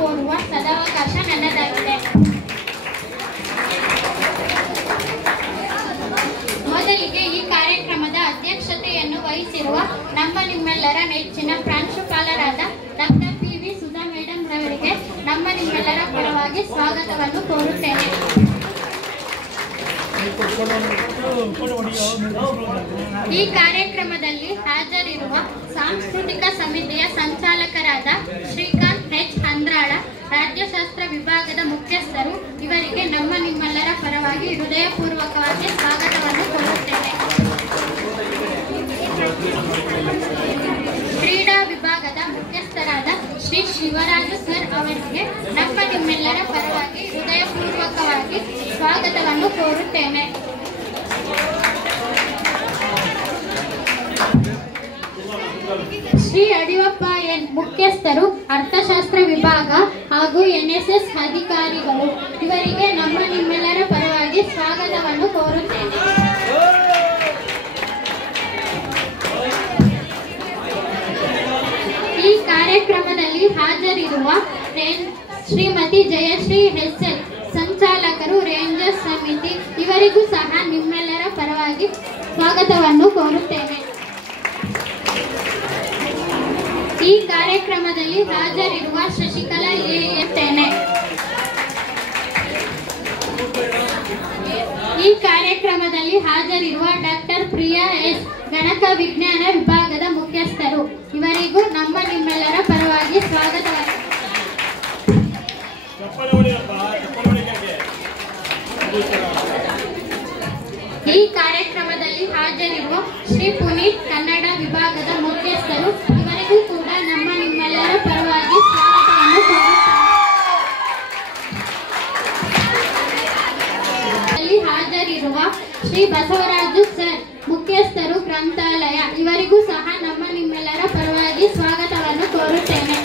ಕೋರುವ ಸದಾವಕಾಶ ನನ್ನದಾಗಿದೆ. ಮೊದಲಿಗೆ ಈ ಕಾರ್ಯಕ್ರಮದ ಅಧ್ಯಕ್ಷತೆಯನ್ನು ವಹಿಸಿರುವ ನಮ್ಮ ನಿಮ್ಮೆಲ್ಲರ ನೆಚ್ಚಿನ ಪ್ರಾಂಶುಪಾಲರಾದ ಡಾಕ್ಟರ್ PV ಸುಧಾ ಮೇಡಮ್ ರವರಿಗೆ ನಮ್ಮ ನಿಮ್ಮೆಲ್ಲರ ಪರವಾಗಿ ಸ್ವಾಗತವನ್ನು ಕೋರುತ್ತೇನೆ. ಈ ಕಾರ್ಯಕ್ರಮದಲ್ಲಿ ಹಾಜರಿರುವ ಸಾಂಸ್ಕೃತಿಕ ಸಮಿತಿಯ ಸಂಚಾಲಕರಾದ ಶ್ರೀಕಾಂತ್ H. ಹಂದ್ರಾಳ, ರಾಜ್ಯಶಾಸ್ತ್ರ ವಿಭಾಗದ ಮುಖ್ಯಸ್ಥರು, ಇವರಿಗೆ ನಮ್ಮ ನಿಮ್ಮೆಲ್ಲರ ಪರವಾಗಿ ಹೃದಯಪೂರ್ವಕವಾಗಿ ಸ್ವಾಗತವನ್ನು ಕೋರುತ್ತೇನೆ. ಕ್ರೀಡಾ ವಿಭಾಗದ ಮುಖ್ಯಸ್ಥರಾದ ಶ್ರೀ ಶಿವರಾಜು ಸರ್ ಅವರಿಗೆ ನಮ್ಮ ನಿಮ್ಮೆಲ್ಲರ ಪರವಾಗಿ ಹೃದಯಪೂರ್ವಕವಾಗಿ ಸ್ವಾಗತವನ್ನು ಕೋರುತ್ತೇನೆ. ಶ್ರೀ ಅಡಿಯಪ್ಪ ಎನ್, ಮುಖ್ಯಸ್ಥರು, ಅರ್ಥಶಾಸ್ತ್ರ ವಿಭಾಗ ಹಾಗೂ NSS ಅಧಿಕಾರಿಗಳು, ಇವರಿಗೆ ನಮ್ಮ ನಿಮ್ಮೆಲ್ಲರ ಪರವಾಗಿ ಸ್ವಾಗತವನ್ನು ಕೋರುತ್ತೇನೆ. ಈ ಕಾರ್ಯಕ್ರಮದಲ್ಲಿ ಹಾಜರಿರುವ ಶ್ರೀಮತಿ ಜಯಶ್ರೀ SL, ಸಂಚಾಲಕರು, ರೇಂಜರ್ಸ್ ಸಮಿತಿ, ಇವರಿಗೂ ಸಹ ನಿಮ್ಮೆಲ್ಲರ ಪರವಾಗಿ ಸ್ವಾಗತವನ್ನು ಕೋರುತ್ತೇನೆ. ಈ ಕಾರ್ಯಕ್ರಮದಲ್ಲಿ ಹಾಜರಿರುವ ಶಶಿಕಲಾ ಎತ್ತೇನೆ. ಈ ಕಾರ್ಯಕ್ರಮದಲ್ಲಿ ಹಾಜರಿರುವ ಡಾಕ್ಟರ್ ಪ್ರಿಯಾ S, ಗಣಕ ವಿಜ್ಞಾನ ವಿಭಾಗದ ಮುಖ್ಯಸ್ಥರು, ಇವರಿಗೂ ನಮ್ಮ ನಿಮ್ಮೆಲ್ಲರ ಪರವಾಗಿ ಸ್ವಾಗತವನ್ನು. ಈ ಕಾರ್ಯಕ್ರಮದಲ್ಲಿ ಹಾಜರಿರುವ ಶ್ರೀ ಪುನೀತ್, ಕನ್ನಡ ವಿಭಾಗದ ಮುಖ್ಯಸ್ಥರು, ಇವರಿಗೂ ಕೂಡ ನಮ್ಮ ನಿಮ್ಮೆಲ್ಲರ ಪರವಾಗಿ ಸ್ವಾಗತವನ್ನು ಕೋರುತ್ತೇನೆ. ಹಾಜರಿರುವ ಶ್ರೀ ಬಸವರಾಜು ಸರ್, ಮುಖ್ಯಸ್ಥರು, ಗ್ರಂಥಾಲಯ, ಇವರಿಗೂ ಸಹ ನಮ್ಮ ನಿಮ್ಮೆಲ್ಲರ ಪರವಾಗಿ ಸ್ವಾಗತವನ್ನು ಕೋರುತ್ತೇನೆ.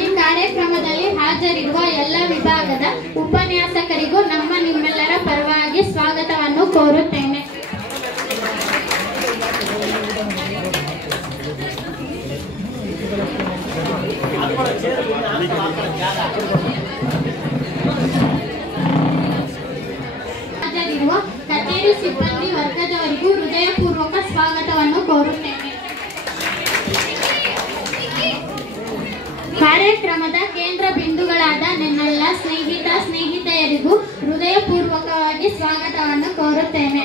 ಈ ಕಾರ್ಯಕ್ರಮದಲ್ಲಿ ಹಾಜರಿರುವ ಎಲ್ಲ ವಿಭಾಗದ ಉಪನ್ಯಾಸಕರಿಗೂ ನಮ್ಮ ನಿಮ್ಮೆಲ್ಲರ ಪರವಾಗಿ ಸ್ವಾಗತವನ್ನು ಕೋರುತ್ತೇನೆ. ಹಾಜರಿರುವ ಕಚೇರಿ ಸಿಬ್ಬಂದಿ ವರ್ಗದವರಿಗೂ ಹೃದಯಪೂರ್ವಕ ಸ್ವಾಗತವನ್ನು ಕೋರುತ್ತೇನೆ. ಕಾರ್ಯಕ್ರಮದ ಕೇಂದ್ರ ಬಿಂದುಗಳಾದ ನನ್ನೆಲ್ಲ ಸ್ನೇಹಿತೆಯರಿಗೂ ಹೃದಯಪೂರ್ವಕವಾಗಿ ಸ್ವಾಗತವನ್ನು ಕೋರುತ್ತೇನೆ.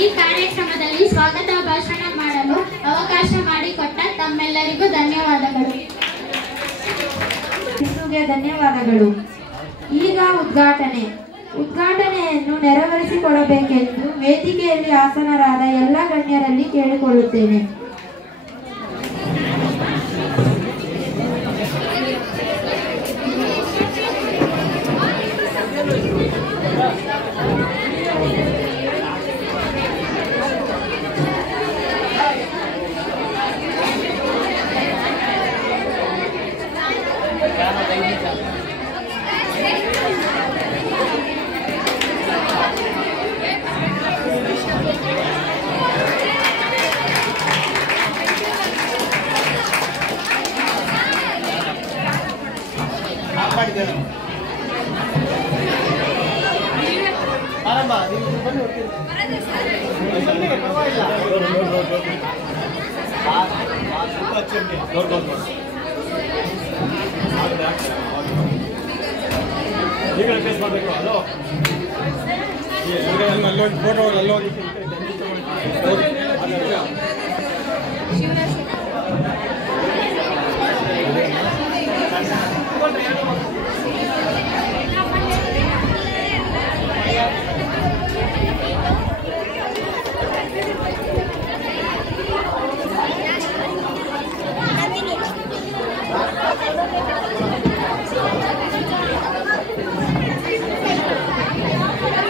ಈ ಕಾರ್ಯಕ್ರಮದಲ್ಲಿ ಸ್ವಾಗತ ಭಾಷಣ ಮಾಡಲು ಅವಕಾಶ ಮಾಡಿಕೊಟ್ಟ ತಮ್ಮೆಲ್ಲರಿಗೂ ಧನ್ಯವಾದಗಳು. ಧನ್ಯವಾದಗಳು. ಈಗ ಉದ್ಘಾಟನೆಯನ್ನು ನೆರವೇರಿಸಿಕೊಡಬೇಕೆಂದು ವೇದಿಕೆಯಲ್ಲಿ ಆಸನರಾದ ಎಲ್ಲ ಗಣ್ಯರಲ್ಲಿ ಕೇಳಿಕೊಳ್ಳುತ್ತೇನೆ. ಫೋಟೋ